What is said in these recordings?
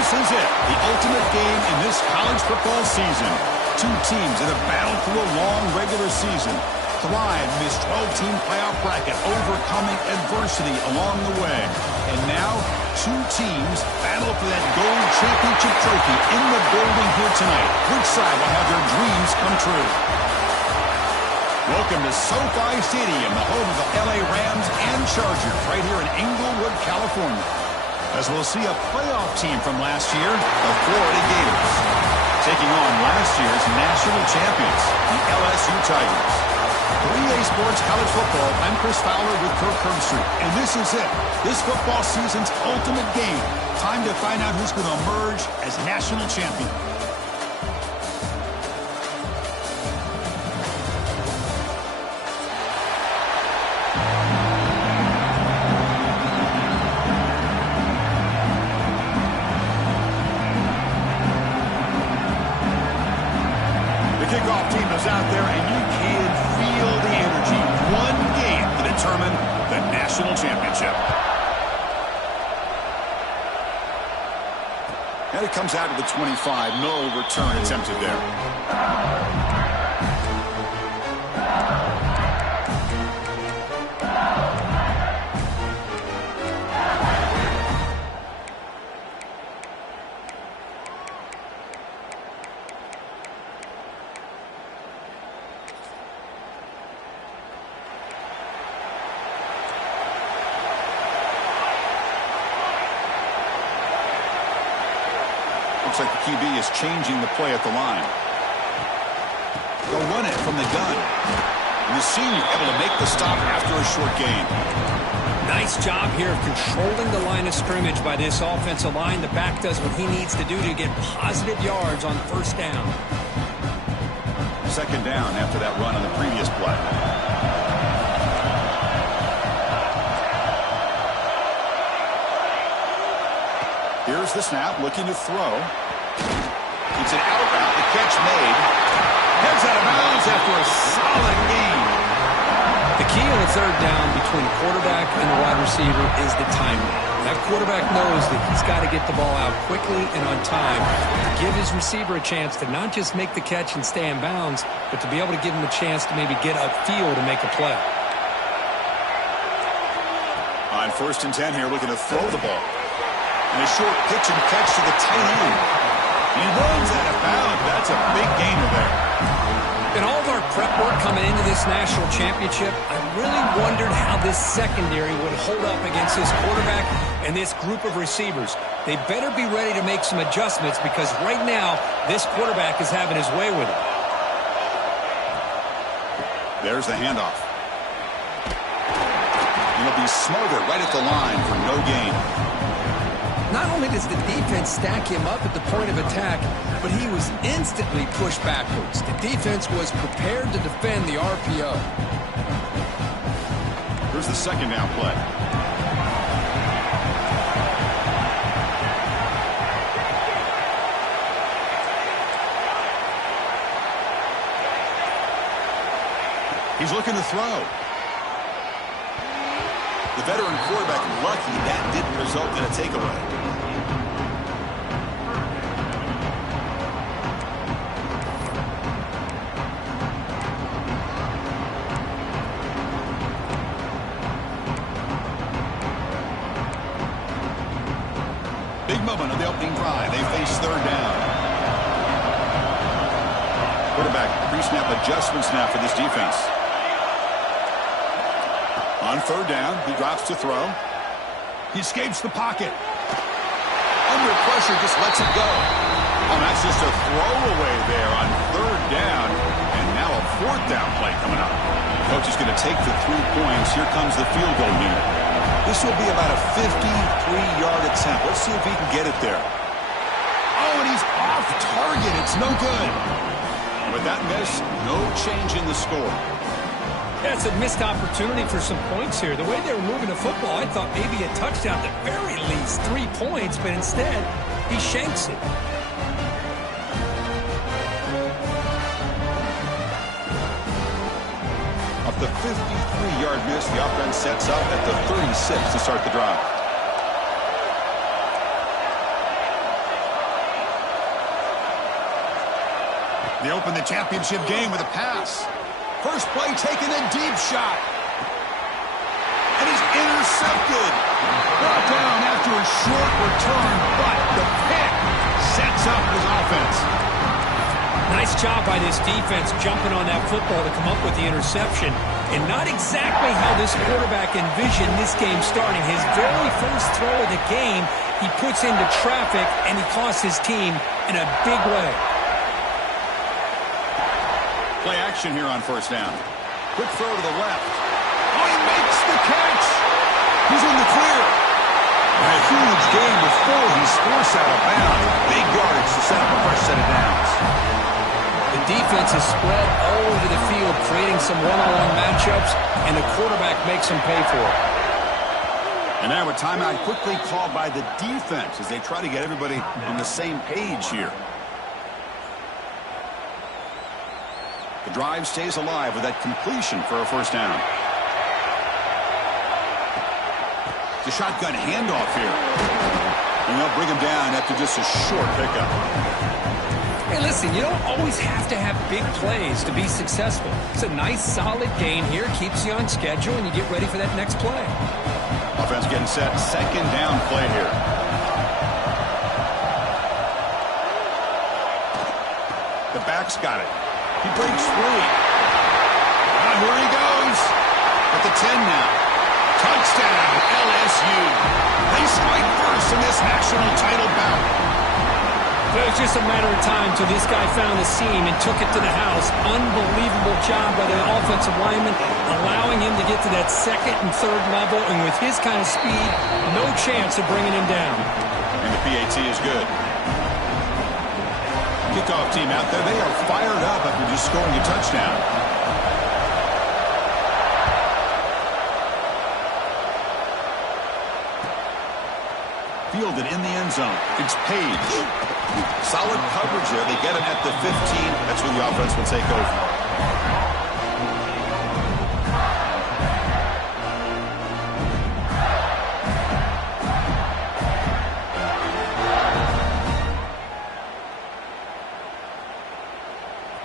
This is it, the ultimate game in this college football season. Two teams that have battled through a long regular season, thrived in this 12-team playoff bracket, overcoming adversity along the way. And now, two teams battle for that gold championship trophy in the building here tonight. Which side will have their dreams come true? Welcome to SoFi Stadium, the home of the LA Rams and Chargers, right here in Inglewood, California. As we'll see a playoff team from last year, the Florida Gators, taking on last year's national champions, the LSU Tigers. 3A Sports College Football, I'm Chris Fowler with Kirk Herbstreit, and this is it. This football season's ultimate game. Time to find out who's going to emerge as national champion. Kickoff team is out there, and you can feel the energy. One game to determine the national championship. And it comes out to the 25. No return attempted there. Looks like the QB is changing the play at the line. They'll run it from the gun. And the senior able to make the stop after a short gain. Nice job here of controlling the line of scrimmage by this offensive line. The back does what he needs to do to get positive yards on first down. Second down after that run on the previous play. Here's the snap, looking to throw. It's an out route, the catch made. Heads out of bounds after a solid gain. The key on a third down between the quarterback and the wide receiver is the timing. That quarterback knows that he's got to get the ball out quickly and on time to give his receiver a chance to not just make the catch and stay in bounds, but to be able to give him a chance to maybe get upfield and make a play. On 1st and 10 here, looking to throw the ball. And a short pitch and catch to the tight end. He runs out of bounds. That's a big gainer there. In all of our prep work coming into this national championship, I really wondered how this secondary would hold up against this quarterback and this group of receivers. They better be ready to make some adjustments because right now, this quarterback is having his way with it. There's the handoff. He'll be smothered right at the line for no gain. Not only does the defense stack him up at the point of attack, but he was instantly pushed backwards. The defense was prepared to defend the RPO. Here's the second down play. He's looking to throw. The veteran quarterback lucky that didn't result in a takeaway. Big moment of the opening drive. They face third down. Quarterback pre-snap adjustments now for this defense. On third down, he drops to throw. He escapes the pocket. Under pressure, just lets it go. Oh, that's just a throwaway there on third down. And now a fourth down play coming up. Coach is going to take the 3 points. Here comes the field goal unit. This will be about a 53-yard attempt. Let's see if he can get it there. Oh, and he's off target. It's no good. With that miss, no change in the score. Yeah, it's a missed opportunity for some points here. The way they were moving the football, I thought maybe a touchdown at the very least, 3 points, but instead, he shanks it. Off the 53-yard miss, the offense sets up at the 36 to start the drive. They open the championship game with a pass. First play taken, a deep shot. And he's intercepted. Brought down after a short return, but the pick sets up his offense. Nice job by this defense jumping on that football to come up with the interception. And not exactly how this quarterback envisioned this game starting. His very first throw of the game, he puts into traffic, and he costs his team in a big way. Play action here on first down. Quick throw to the left. Oh, he makes the catch. He's in the clear. And a huge gain before he's forced out of bounds. Big yardage to set up a fresh set of downs. The defense is spread all over the field, creating some one-on-one matchups, and the quarterback makes them pay for it. And now a timeout quickly called by the defense as they try to get everybody on the same page here. The drive stays alive with that completion for a first down. The shotgun handoff here. And they'll bring him down after just a short pickup. Hey, listen, you don't always have to have big plays to be successful. It's a nice, solid gain here. Keeps you on schedule, and you get ready for that next play. Offense getting set. Second down play here. The back's got it. He breaks free. Now here he goes. At the 10 now. Touchdown, LSU. They strike first in this national title bout. It was just a matter of time till this guy found the seam and took it to the house. Unbelievable job by the offensive lineman, allowing him to get to that second and third level. And with his kind of speed, no chance of bringing him down. And the PAT is good. Kickoff team out there, they are fired up after just scoring a touchdown. Fielded in the end zone. It's Page. Solid coverage there. They get him at the 15. That's where the offense will take over.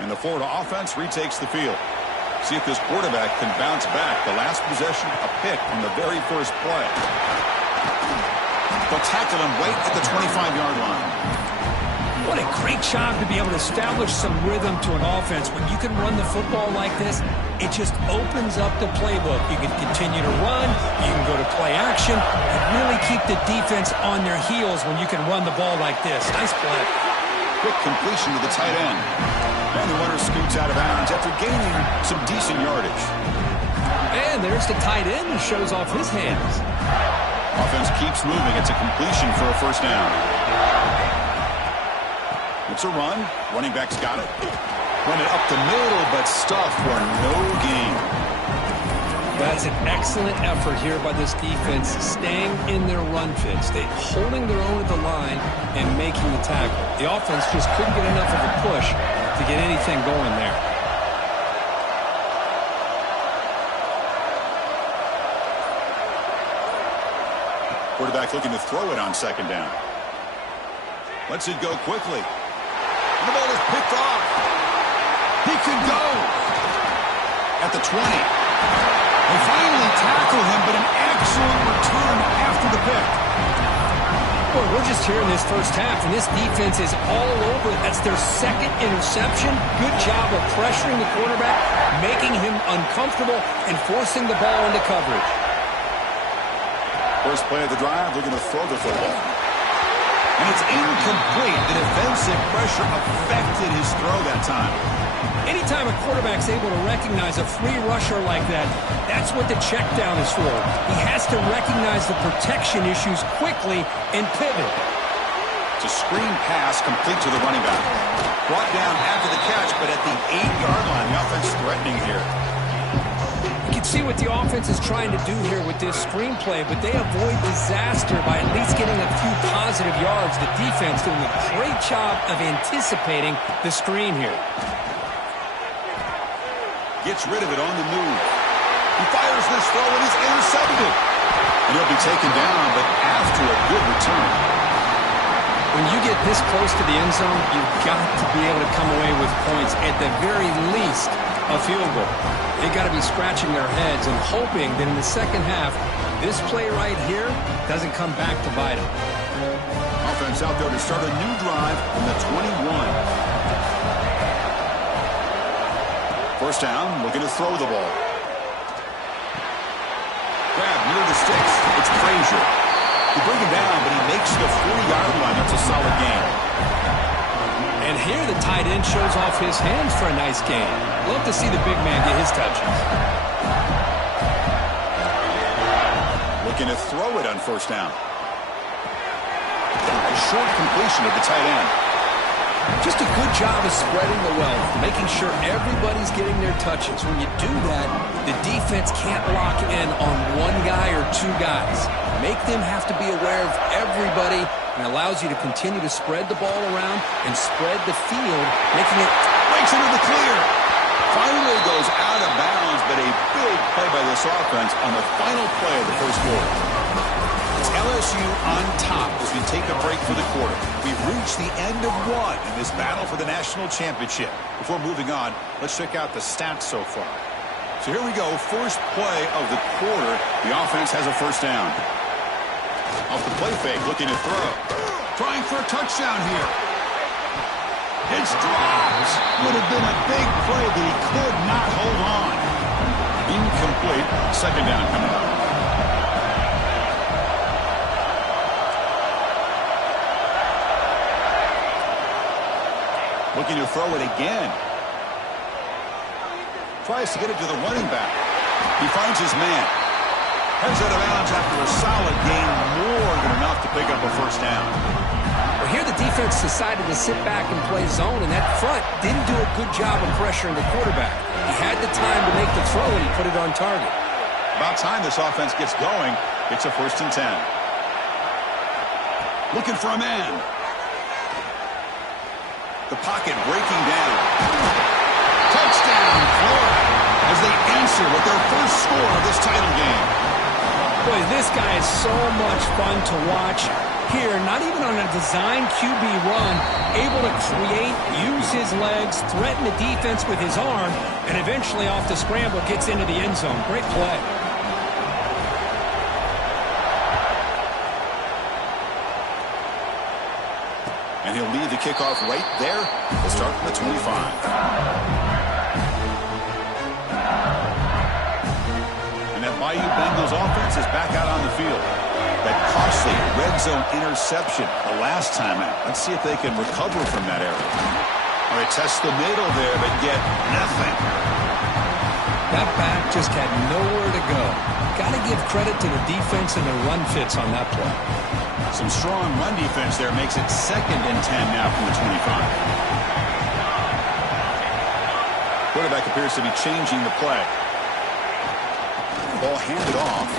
And the Florida offense retakes the field. See if this quarterback can bounce back. The last possession, a pick on the very first play. They'll tackle him right at the 25-yard line. What a great job to be able to establish some rhythm to an offense. When you can run the football like this, it just opens up the playbook. You can continue to run, you can go to play action, and really keep the defense on their heels when you can run the ball like this. Nice play. Quick completion to the tight end. And the runner scoots out of bounds after gaining some decent yardage. And there's the tight end who shows off his hands. Offense keeps moving. It's a completion for a first down. It's a run. Running back's got it. Run it up the middle, but stuffed for no gain. That's an excellent effort here by this defense, staying in their run fits. They're holding their own at the line and making the tackle. The offense just couldn't get enough of a push to get anything going there. Quarterback looking to throw it on second down. Lets it go quickly. And the ball is picked off. He can go. At the 20. They finally tackle him, but an excellent return after the pick. Boy, we're just here in this first half, and this defense is all over. That's their second interception. Good job of pressuring the quarterback, making him uncomfortable, and forcing the ball into coverage. First play of the drive, looking to throw the football. And it's incomplete. The defensive pressure affected his throw that time. Anytime a quarterback's able to recognize a free rusher like that, that's what the check down is for. He has to recognize the protection issues quickly and pivot. It's a screen pass complete to the running back. Brought down after the catch, but at the 8-yard line, the offense threatening here. You can see what the offense is trying to do here with this screenplay, but they avoid disaster by at least getting a few positive yards. The defense doing a great job of anticipating the screen here. Gets rid of it on the move. He fires this throw and he's intercepted. And he'll be taken down, but after a good return. When you get this close to the end zone, you've got to be able to come away with points, at the very least a field goal. They've got to be scratching their heads and hoping that in the second half, this play right here doesn't come back to bite them. Offense out there to start a new drive from the 21. First down, looking to throw the ball. Grab near the sticks. It's Frazier. You bring him down, but he makes the 40-yard line. That's a solid gain. And here the tight end shows off his hands for a nice gain. Love to see the big man get his touches. Looking to throw it on first down. A short completion of the tight end. Just a good job of spreading the wealth, making sure everybody's getting their touches. When you do that, the defense can't lock in on one guy or two guys. Make them have to be aware of everybody, and allows you to continue to spread the ball around and spread the field, making it breaks into the clear. Finally goes out of bounds, but a big play by this offense on the final play of the first quarter. It's LSU on top as we take a break for the quarter. We've reached the end of one in this battle for the national championship. Before moving on, let's check out the stats so far. So here we go, first play of the quarter. The offense has a first down. Off the play fake, looking to throw. Trying for a touchdown here. It's dropped. Would have been a big play, but he could not hold on. Incomplete. Second down coming up. Looking to throw it again. Tries to get it to the running back. He finds his man. Heads out of bounds after a solid gain, more than enough to pick up a first down. Well, here the defense decided to sit back and play zone, and that front didn't do a good job of pressuring the quarterback. He had the time to make the throw, and he put it on target. About time this offense gets going. It's a 1st and 10. Looking for a man. The pocket breaking down. Touchdown, Florida, as they answer with their first score of this title game. Boy, this guy is so much fun to watch. Here, not even on a design QB run, able to create, use his legs, threaten the defense with his arm, and eventually off the scramble gets into the end zone. Great play. And he'll lead the kickoff right there. We'll start from the 25. Bayou Bengals offense is back out on the field. That costly red zone interception the last time out. Let's see if they can recover from that error. All right, test the middle there, but get nothing. That back just had nowhere to go. Got to give credit to the defense and the run fits on that play. Some strong run defense there makes it 2nd and 10 now from the 25. Quarterback appears to be changing the play. Ball handed off.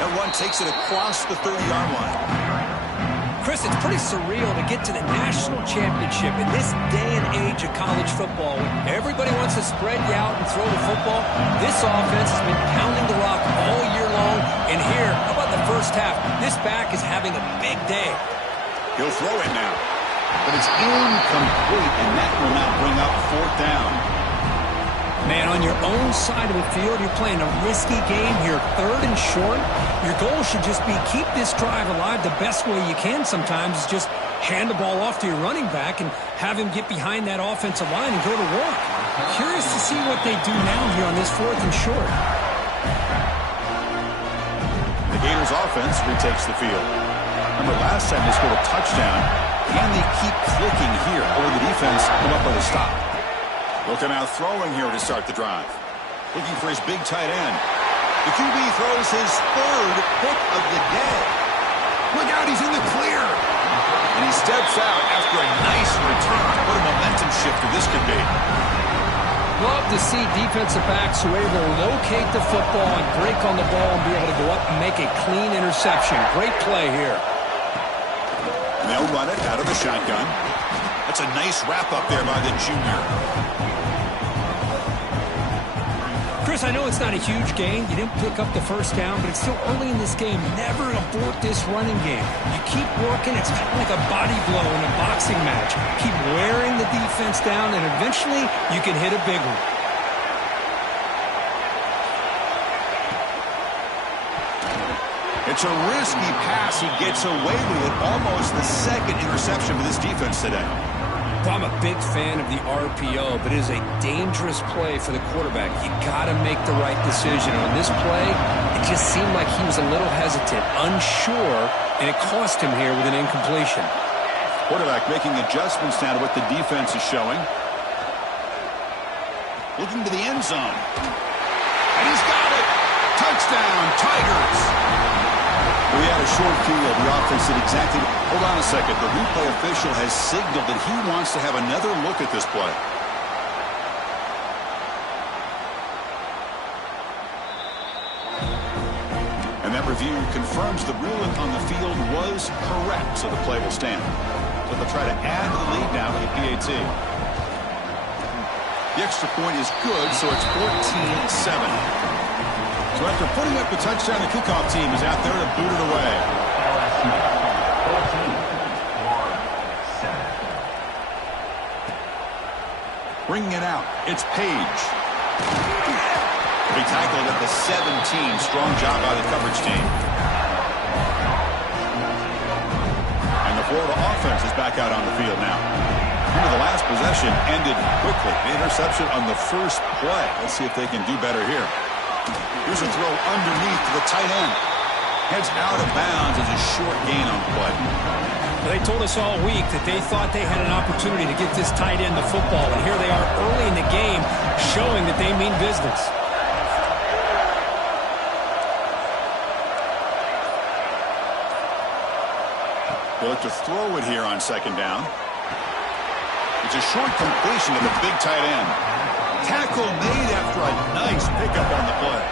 That run takes it across the 30-yard line. Chris, it's pretty surreal to get to the national championship in this day and age of college football. When everybody wants to spread you out and throw the football, this offense has been pounding the rock all year long. And here, how about the first half? This back is having a big day. He'll throw it now. But it's incomplete, and that will not bring up 4th down. Man, on your own side of the field, you're playing a risky game here, 3rd and short. Your goal should just be keep this drive alive the best way you can sometimes is just hand the ball off to your running back and have him get behind that offensive line and go to work. Curious to see what they do now here on this 4th and short. The Gators offense retakes the field. Remember last time they scored a touchdown, and they keep clicking here, or the defense come up with a stop. Looking out throwing here to start the drive. Looking for his big tight end. The QB throws his 3rd pick of the day. Look out, he's in the clear. And he steps out after a nice return. What a momentum shifter this could be. Love to see defensive backs who are able to locate the football and break on the ball and be able to go up and make a clean interception. Great play here. And they'll run it out of the shotgun. That's a nice wrap up there by the junior. Chris, I know it's not a huge gain. You didn't pick up the first down, but it's still early in this game. Never abort this running game. You keep working. It's kind of like a body blow in a boxing match. Keep wearing the defense down, and eventually you can hit a big one. It's a risky pass. He gets away with it. Almost the second interception for this defense today. Well, I'm a big fan of the RPO, but it is a dangerous play for the quarterback. You got to make the right decision. On this play, it just seemed like he was a little hesitant, unsure, and it cost him here with an incompletion. Quarterback making adjustments now to what the defense is showing. Looking to the end zone. And he's got it. Touchdown, Tigers. We had a short field. The offense did exactly. Hold on a second. The replay official has signaled that he wants to have another look at this play. And that review confirms the ruling on the field was correct, so the play will stand. So they'll try to add the lead now to the PAT. The extra point is good, so it's 14-7. So after putting up the touchdown, the kickoff team is out there to boot it away. LSU 14-7. Bringing it out, it's Page. He tackled at the 17. Strong job by the coverage team. And the Florida offense is back out on the field now. Here, the last possession ended quickly. The interception on the first play. Let's see if they can do better here. Here's a throw underneath to the tight end. Heads out of bounds as a short gain on the play. Well, they told us all week that they thought they had an opportunity to get this tight end the football, and here they are early in the game showing that they mean business. They look to throw it here on second down. It's a short completion to the big tight end. Tackle made after a nice pickup on the play.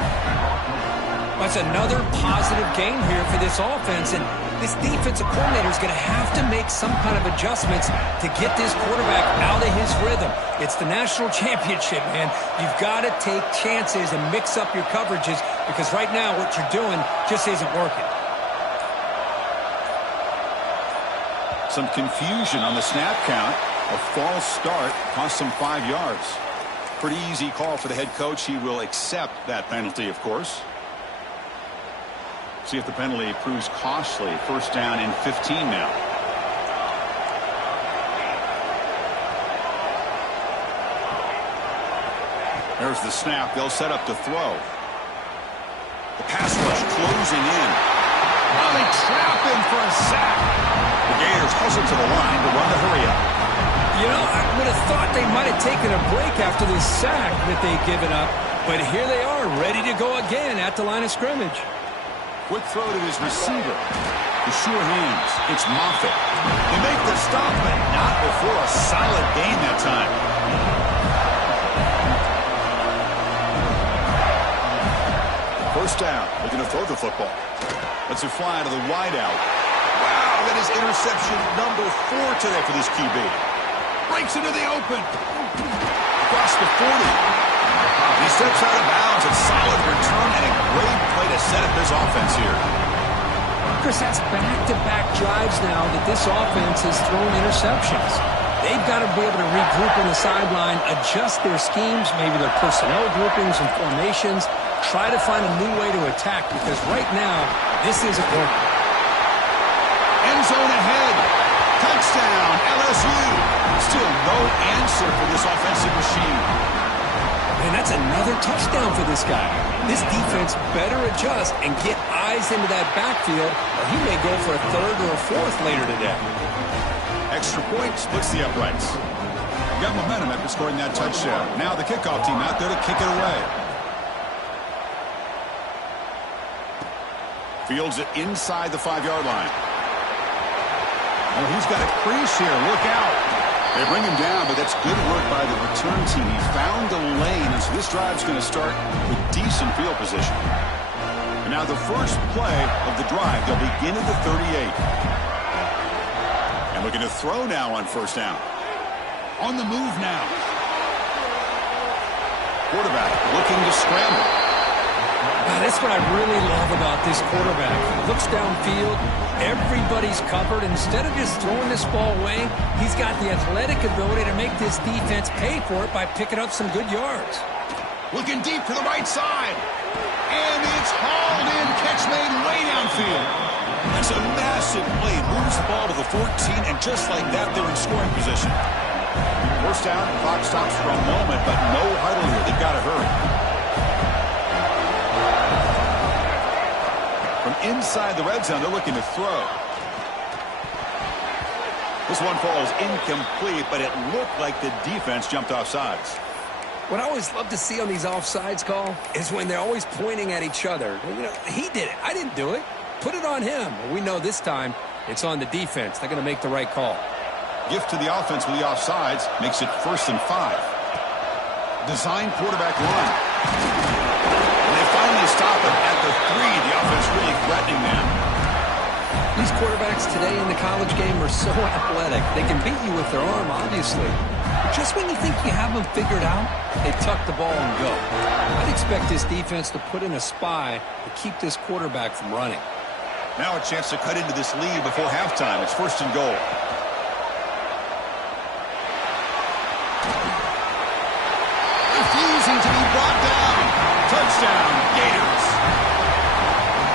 That's another positive game here for this offense, and this defensive coordinator is going to have to make some kind of adjustments to get this quarterback out of his rhythm. It's the national championship, man. You've got to take chances and mix up your coverages because right now what you're doing just isn't working. Some confusion on the snap count. A false start cost him 5 yards. Pretty easy call for the head coach. He will accept that penalty, of course. See if the penalty proves costly. First down and 15 now. There's the snap. They'll set up to throw. The pass rush closing in. Oh, they trap him for a sack. The Gators hustle to the line to run the hurry up. You know, I would have thought they might have taken a break after this sack that they've given up, but here they are, ready to go again at the line of scrimmage. Quick throw to his receiver. The sure hands. It's Moffitt. They make the stop, but not before a solid gain that time. First down. Looking to throw the football. Lets it fly to the wideout. Wow, that is interception number 4 today for this QB. Breaks into the open. Across the 40. He steps out of bounds. A solid return and a great play to set up his offense here. Chris, that's back-to-back drives now that this offense has thrown interceptions. They've got to be able to regroup on the sideline, adjust their schemes, maybe their personnel groupings and formations, try to find a new way to attack because right now, this isn't working. End zone ahead. Touchdown, LSU. Still no answer for this offensive machine. And that's another touchdown for this guy. This defense better adjust and get eyes into that backfield, or he may go for a third or a fourth later today. Extra point splits the uprights. Got momentum after scoring that touchdown. Now the kickoff team out there to kick it away. Fields it inside the 5-yard line. Oh, he's got a crease here. Look out. They bring him down, but that's good work by the return team. He found a lane, and so this drive's going to start with decent field position. And now the first play of the drive, they'll begin at the 38. And looking to throw now on first down. On the move now. quarterback looking to scramble. That's what I really love about this quarterback. He looks downfield, everybody's covered. Instead of just throwing this ball away, he's got the athletic ability to make this defense pay for it by picking up some good yards. Looking deep to the right side. And it's hauled in. Catch made way downfield. That's a massive play. Moves the ball to the 14, and just like that, they're in scoring position. First down, clock stops for a moment, but no huddle here. They've got to hurry. From inside the red zone, they're looking to throw. This one falls incomplete, but it looked like the defense jumped off sides. What I always love to see on these offsides call is when they're always pointing at each other. You know, he did it. I didn't do it. Put it on him. We know this time it's on the defense. They're going to make the right call. Gift to the offense with the offsides makes it 1st and 5. Design quarterback run. And they finally stop it at the 3. The offense really threatening them. These quarterbacks today in the college game are so athletic. They can beat you with their arm, obviously. Just when you think you have them figured out, they tuck the ball and go. I'd expect this defense to put in a spy to keep this quarterback from running. Now a chance to cut into this lead before halftime. It's 1st and goal. Refusing to be brought down. Touchdown, Gators.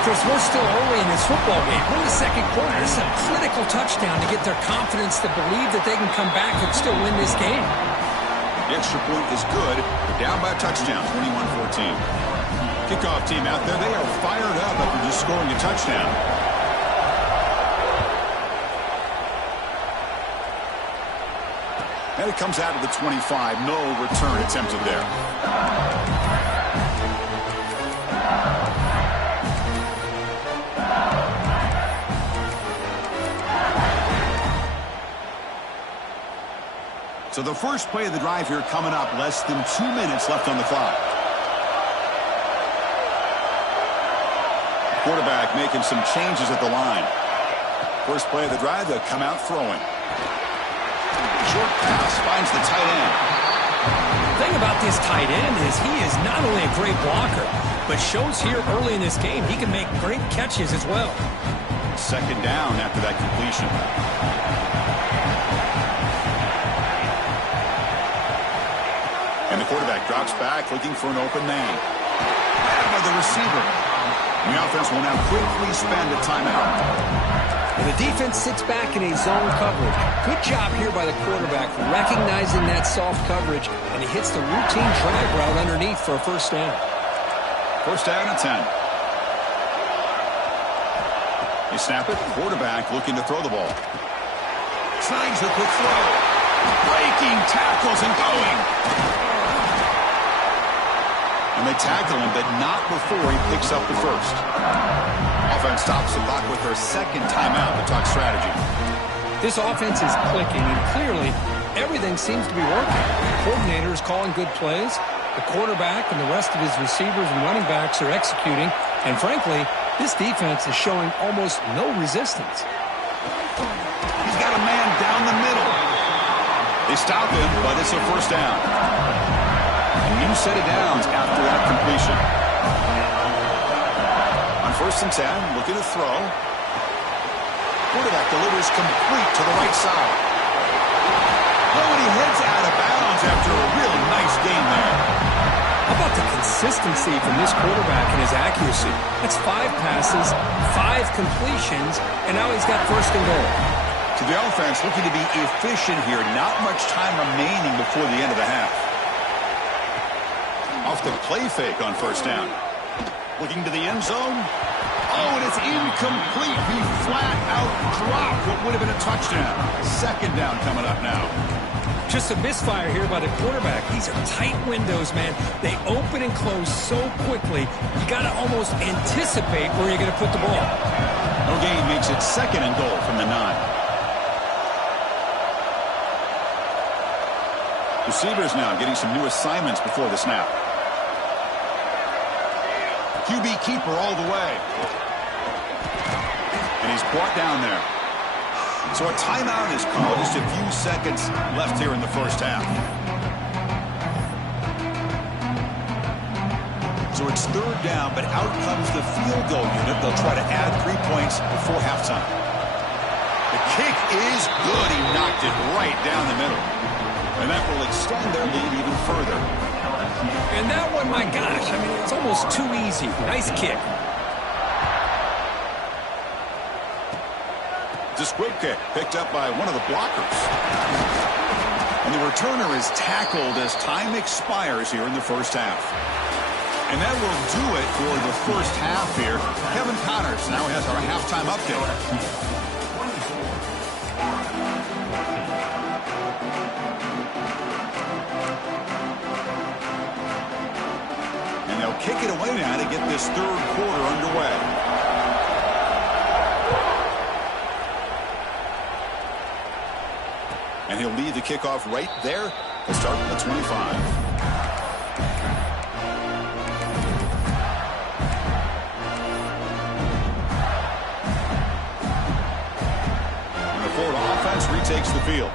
Chris, we're still early in this football game. We're in the second quarter. This is a critical touchdown to get their confidence to believe that they can come back and still win this game. The extra point is good. They're down by a touchdown, 21-14. Kickoff team out there. They are fired up after just scoring a touchdown. And it comes out of the 25. No return attempted there. So the first play of the drive here coming up. Less than 2 minutes left on the clock. Quarterback making some changes at the line. First play of the drive, they'll come out throwing. Short pass finds the tight end. The thing about this tight end is he is not only a great blocker, but shows here early in this game he can make great catches as well. 2nd down after that completion. And the quarterback drops back looking for an open man. Grabbed by the receiver. And the offense will now quickly spend a timeout. And the defense sits back in a zone coverage. Good job here by the quarterback recognizing that soft coverage, and he hits the routine drag route underneath for a 1st down. 1st down and 10. They snap it. Quarterback looking to throw the ball. Snags the quick throw. Breaking tackles and going. And they tackle him, but not before he picks up the 1st. Offense stops the clock with their 2nd timeout to talk strategy. This offense is clicking, and clearly everything seems to be working. The coordinator is calling good plays. The quarterback and the rest of his receivers and running backs are executing. And frankly, this defense is showing almost no resistance. He's got a man down the middle. They stop him, but it's a 1st down. A new set of downs after that completion. On 1st and 10, looking to throw. Quarterback delivers complete to the right side. Oh, and he heads out of bounds after a really nice game there. How about the consistency from this quarterback and his accuracy? That's 5 passes, 5 completions, and now he's got 1st and goal. To the offense, looking to be efficient here. Not much time remaining before the end of the half. Off the play fake on 1st down. Looking to the end zone. Oh, and it's incomplete. He flat out dropped what would have been a touchdown. 2nd down coming up now. Just a misfire here by the quarterback. These are tight windows, man. They open and close so quickly. You got to almost anticipate where you're going to put the ball. No gain makes it 2nd and goal from the 9. Receivers now getting some new assignments before the snap. QB keeper all the way. And he's brought down there. So a timeout is called. Just a few seconds left here in the 1st half. So it's third down, but out comes the field goal unit. They'll try to add 3 points before halftime. The kick is good. He knocked it right down the middle. And that will extend their lead even further. And that one, my gosh, I mean, it's almost too easy. Nice kick. It's a squib kick picked up by one of the blockers. And the returner is tackled as time expires here in the first half. And that will do it for the first half here. Kevin Connors now has our halftime update. And they'll kick it away now to get this third quarter underway. And he'll lead the kickoff right there. He'll start from the 25. And the Florida offense retakes the field.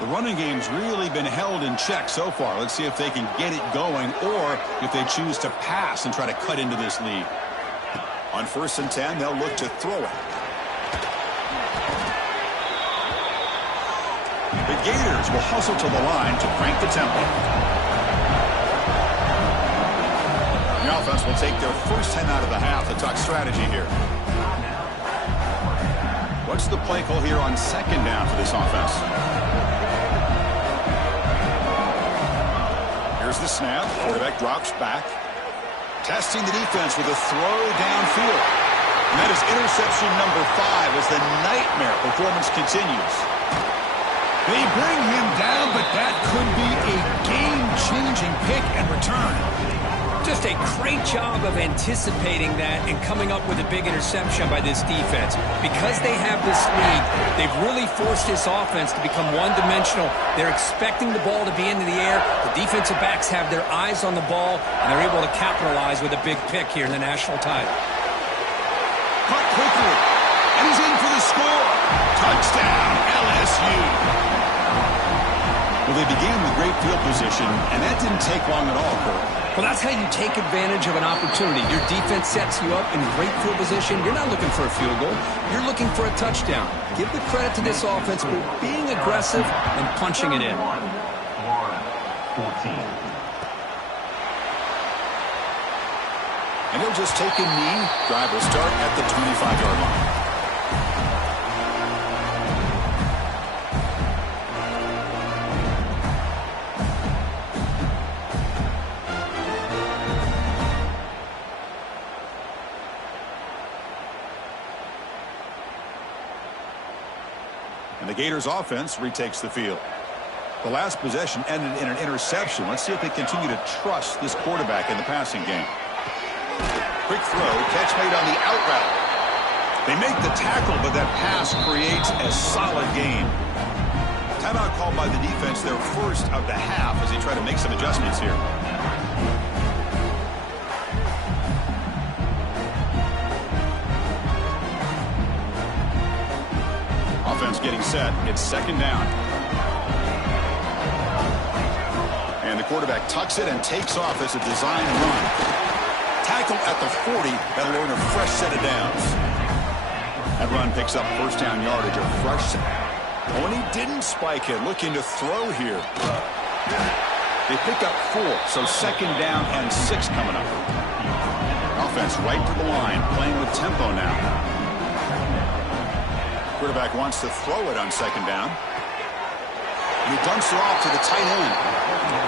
The running game's really been held in check so far. Let's see if they can get it going or if they choose to pass and try to cut into this lead. On 1st and 10, they'll look to throw it. The Gators will hustle to the line to crank the tempo. The offense will take their first 10 out of the half to talk strategy here. What's the play call here on 2nd down for this offense? Here's the snap. Quarterback drops back. Testing the defense with a throw downfield. And that is interception number 5 as the nightmare performance continues. They bring him down, but that could be a game-changing pick and return. Just a great job of anticipating that and coming up with a big interception by this defense. Because they have this lead, they've really forced this offense to become one-dimensional. They're expecting the ball to be into the air. The defensive backs have their eyes on the ball, and they're able to capitalize with a big pick here in the national title. Cut quickly, and he's in for the score. Touchdown, LSU. Well, they began with great field position, and that didn't take long at all, Kurt. Well, that's how you take advantage of an opportunity. Your defense sets you up in great field position. You're not looking for a field goal. You're looking for a touchdown. Give the credit to this offense for being aggressive and punching it in. 14. And he'll just take a knee. Drive will start at the 25-yard line. And the Gators offense retakes the field. The last possession ended in an interception. Let's see if they continue to trust this quarterback in the passing game. Quick throw, catch made on the out route. They make the tackle, but that pass creates a solid gain. Timeout called by the defense, their first of the half as they try to make some adjustments here. Offense getting set. It's 2nd down. And the quarterback tucks it and takes off as a design run. Tackle at the 40. That'll earn a fresh set of downs. That run picks up first down yardage, a fresh set. Oh, and he didn't spike it. Looking to throw here. They pick up 4, so 2nd down and 6 coming up. Offense right to the line, playing with tempo now. Quarterback wants to throw it on 2nd down. And he dumps it off to the tight end.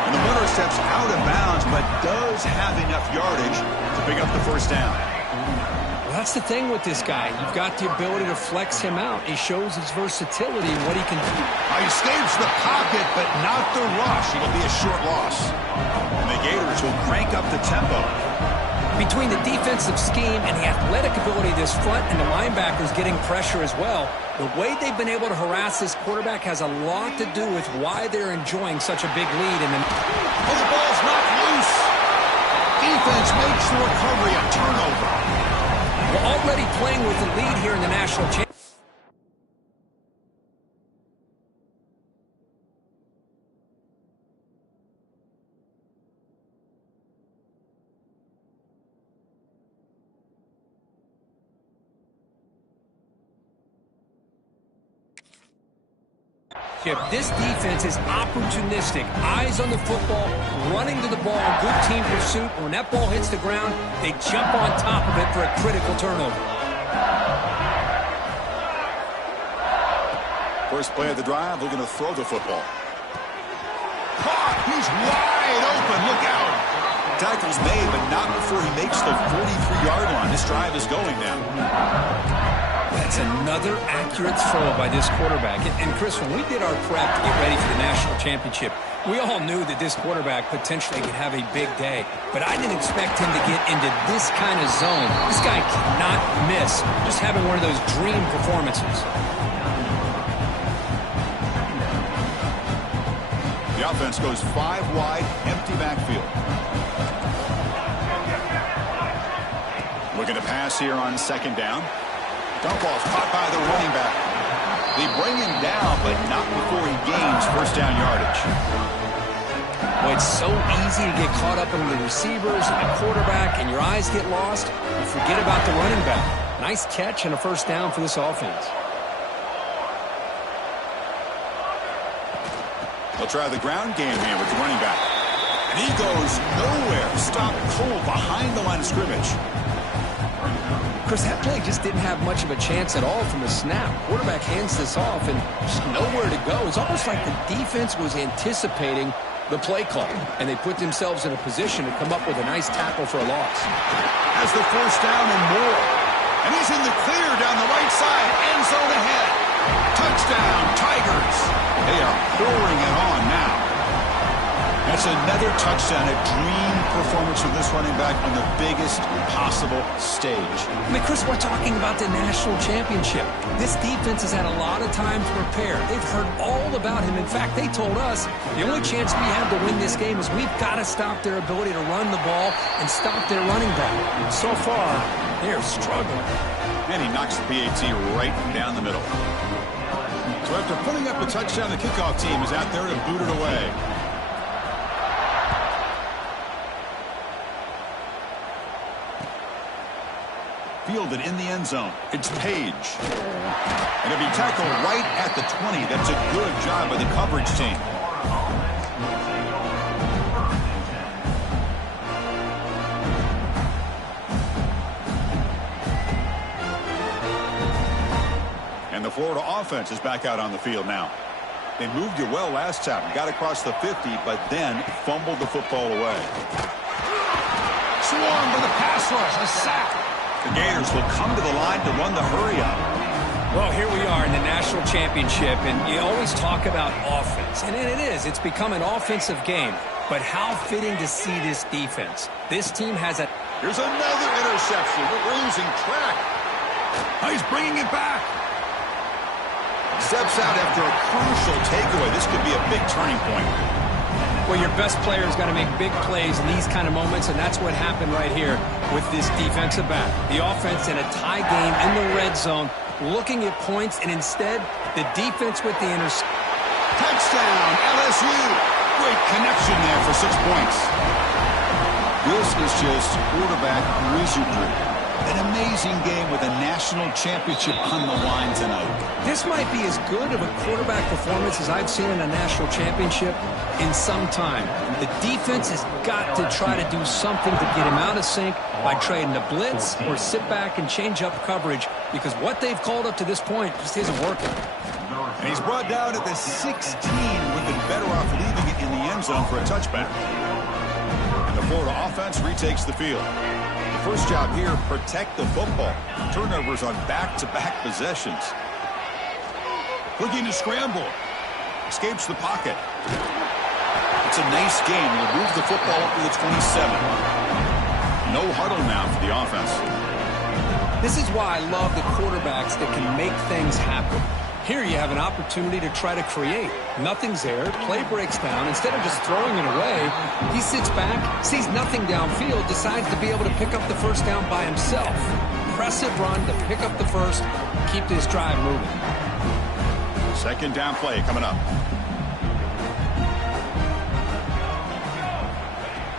And the runner steps out of bounds, but does have enough yardage to pick up the first down. Well, that's the thing with this guy. You've got the ability to flex him out. He shows his versatility and what he can do. He escapes the pocket, but not the rush. It'll be a short loss. And the Gators will crank up the tempo. Between the defensive scheme and the athletic ability of this front and the linebackers getting pressure as well, the way they've been able to harass this quarterback has a lot to do with why they're enjoying such a big lead. And the ball's knocked loose. Defense makes the recovery a turnover. We're already playing with the lead here in the national championship. Skip. This defense is opportunistic. Eyes on the football, running to the ball, good team pursuit. When that ball hits the ground, they jump on top of it for a critical turnover. First play of the drive, looking to throw the football. Caught! He's wide open. Look out! Tackle's made, but not before he makes the 43-yard line. This drive is going now. That's another accurate throw by this quarterback. And Chris, when we did our prep to get ready for the national championship, we all knew that this quarterback potentially could have a big day. But I didn't expect him to get into this kind of zone. This guy cannot miss. Just having one of those dream performances. The offense goes 5 wide, empty backfield. Looking to pass here on second down. Dump off caught by the running back. They bring him down, but not before he gains first down yardage. Well, it's so easy to get caught up in the receivers and the quarterback, and your eyes get lost. You forget about the running back. Nice catch and a first down for this offense. They'll try the ground game here with the running back. And he goes nowhere. Stopped cold behind the line of scrimmage. Chris, that play just didn't have much of a chance at all from the snap. Quarterback hands this off and just nowhere to go. It's almost like the defense was anticipating the play call, and they put themselves in a position to come up with a nice tackle for a loss. Has the first down and more. And he's in the clear down the right side. End zone ahead. Touchdown, Tigers. They are pouring it on now. That's another touchdown, a dream performance from this running back on the biggest possible stage. I mean, Chris, we're talking about the national championship. This defense has had a lot of time to prepare. They've heard all about him. In fact, they told us the only chance we have to win this game is we've got to stop their ability to run the ball and stop their running back. So far, they're struggling. And he knocks the PAT right down the middle. So after putting up a touchdown, the kickoff team is out there to boot it away. Fielded in the end zone. It's Page. And it'll be tackled right at the 20. That's a good job by the coverage team. And the Florida offense is back out on the field now. They moved it well last time. Got across the 50, but then fumbled the football away. Swarm with a pass rush. A sack. The Gators will come to the line to run the hurry-up. Well, here we are in the national championship, and you always talk about offense. And it is. It's become an offensive game. But how fitting to see this defense. This team has a... Here's another interception. We're losing track. Oh, he's bringing it back. Steps out after a crucial takeaway. This could be a big turning point. Well, your best player's got to make big plays in these kind of moments, and that's what happened right here with this defensive back. The offense in a tie game in the red zone, looking at points, and instead, the defense with the interception. Touchdown, LSU. Great connection there for 6 points. This is just quarterback wizardry. An amazing game with a national championship on the line tonight. This might be as good of a quarterback performance as I've seen in a national championship in some time. The defense has got to try to do something to get him out of sync by trading the blitz or sit back and change up coverage, because what they've called up to this point just isn't working. And he's brought down at the 16. Would have been better off leaving it in the end zone for a touchback. And the Florida offense retakes the field. The first job here, protect the football. Turnovers on back-to-back possessions. Looking to scramble. Escapes the pocket. It's a nice game. We'll move the football up to the 27. No huddle now for the offense. This is why I love the quarterbacks that can make things happen. Here you have an opportunity to try to create. Nothing's there. Play breaks down. Instead of just throwing it away, he sits back, sees nothing downfield, decides to be able to pick up the first down by himself. Impressive run to pick up the first, keep this drive moving. Second down play coming up.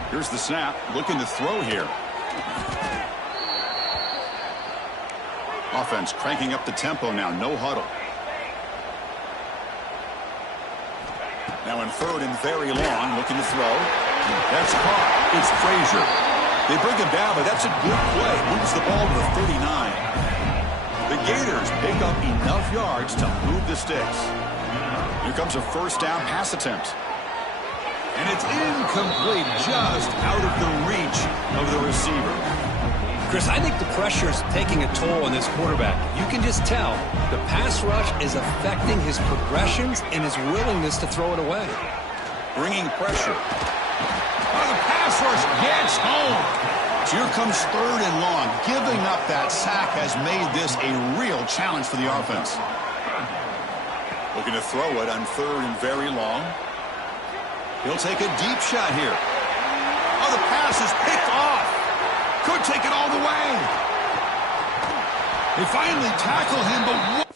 Here's the snap. Looking to throw here. Offense cranking up the tempo now. No huddle. Now in third and very long, looking to throw. That's caught. It's Frazier. They bring him down, but that's a good play. Moves the ball to the 39. The Gators pick up enough yards to move the sticks. Here comes a first down pass attempt. And it's incomplete, just out of the reach of the receiver. Chris, I think the pressure is taking a toll on this quarterback. You can just tell the pass rush is affecting his progressions and his willingness to throw it away. Bringing pressure. Oh, the pass rush gets home. So here comes third and long. Giving up that sack has made this a real challenge for the offense. Looking to throw it on third and very long. He'll take a deep shot here. Oh, the pass is picked off. Could take it all the way. They finally tackle him, but